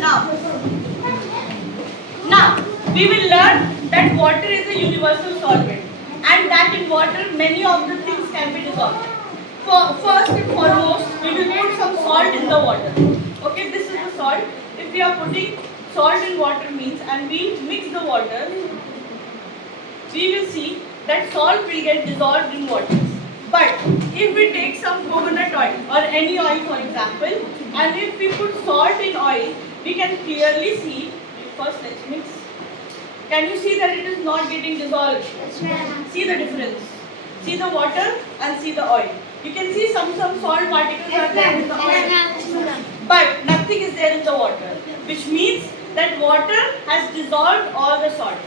Now, now we will learn that water is a universal solvent and that in water many of the things can be dissolved. First and foremost, we will put some salt in the water. Okay, this is the salt. If we are putting salt in water means and we mix the water, we will see that salt will get dissolved in water. But if we take some coconut oil or any oil for example, and if we put salt in oil, we can clearly see, first let's mix. Can you see that it is not getting dissolved? See the difference. See the water and see the oil. You can see some salt particles are there in the oil. But nothing is there in the water. Which means that water has dissolved all the salt.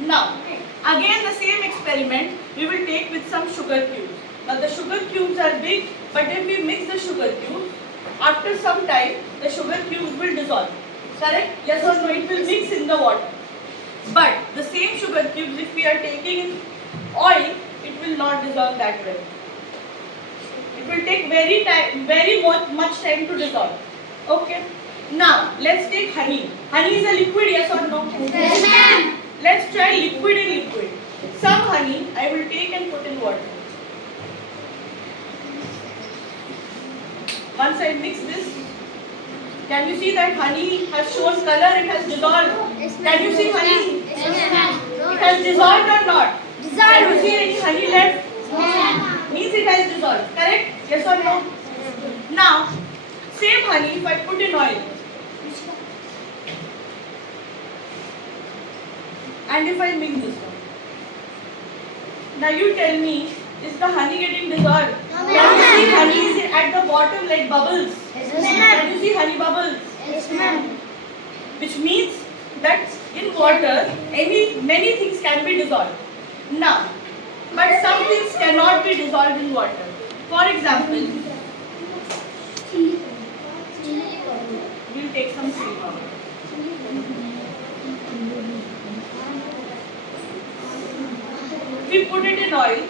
Now, again the same experiment we will take with some sugar cubes. Now the sugar cubes are big, but if we mix the sugar cubes, after some time the sugar cubes will dissolve. Correct? Yes or no? It will mix in the water. But the same sugar cubes, if we are taking in oil, it will not dissolve that well. It will take very much time to dissolve. Okay. Now let's take honey. Honey is a liquid, yes or no? Yes, ma'am. Let's try liquid in liquid. Some honey I will take and put in water. Once I mix this, can you see that honey has shown color, it has dissolved? Can you see honey? It has dissolved or not? Can you see any honey left? Means it has dissolved. Correct? Yes or no? Now, same honey if I put in oil. And if I mix this one. Now you tell me, is the honey getting dissolved? Can you see honey is at the bottom like bubbles? Can you see honey bubbles? Yes, ma'am. Which means that in water, many things can be dissolved. Now, but some things cannot be dissolved in water. For example, we'll take some chili powder. We put it in oil.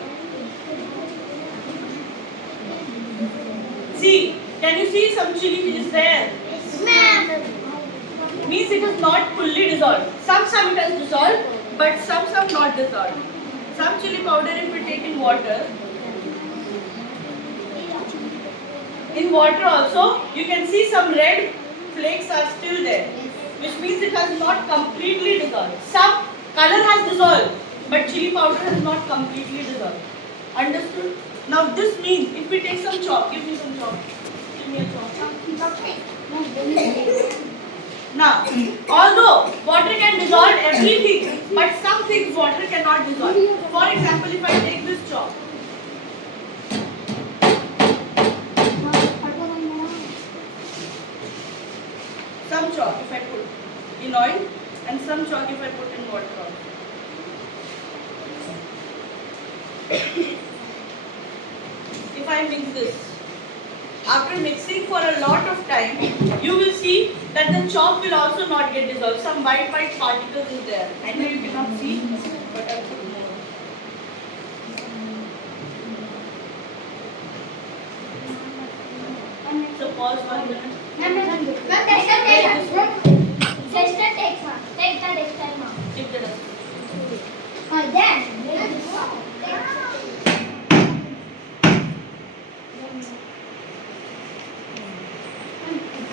See, can you see some chili is there? Yes, ma'am. Means it is not fully dissolved. Some it has dissolved, but some not dissolved. Some chili powder if we take in water also, you can see some red flakes are still there, which means it has not completely dissolved. Some color has dissolved, but chili powder has not completely dissolved. Understood? Now this means if we take some chalk, give me some chalk. Give me a chalk. Now, although water can dissolve everything, but some things water cannot dissolve. For example, if I take this chalk, some chalk if I put in oil and some chalk if I put in water also. If I mix this, after mixing for a lot of time, you will see that the chalk will also not get dissolved. Some white particles is there. I know you cannot see, but I'll put more. So pause 1 minute. Take the dust.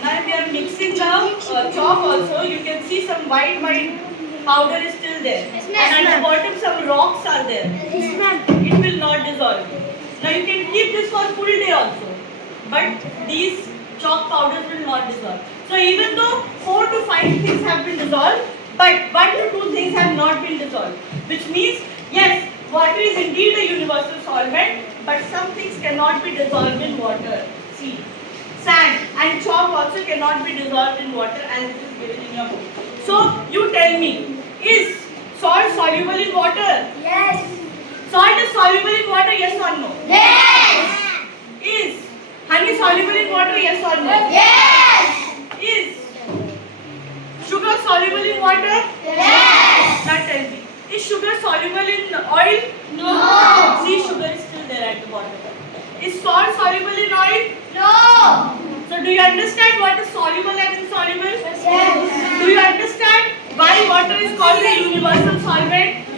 Now we are mixing the chalk also. You can see some white powder is still there. And at the bottom some rocks are there. It will not dissolve. Now you can keep this for full day also. But these chalk powders will not dissolve. So even though 4 to 5 things have been dissolved, but 1 to 2 things have not been dissolved. Which means, yes, water is indeed a universal solvent, but some things cannot be dissolved in water. See, sand and chalk also cannot be dissolved in water as it is given in your book. So, you tell me, is salt soluble in water? Yes. Salt is soluble in water, yes or no? Yes. Is honey soluble in water, yes or no? Yes. Is sugar soluble in water? Yes. Now tell me, is sugar soluble in oil? No. See, sugar is still there at the bottom. Is salt soluble in oil? No. So do you understand what is soluble and insoluble? Yes. is called a universal solvent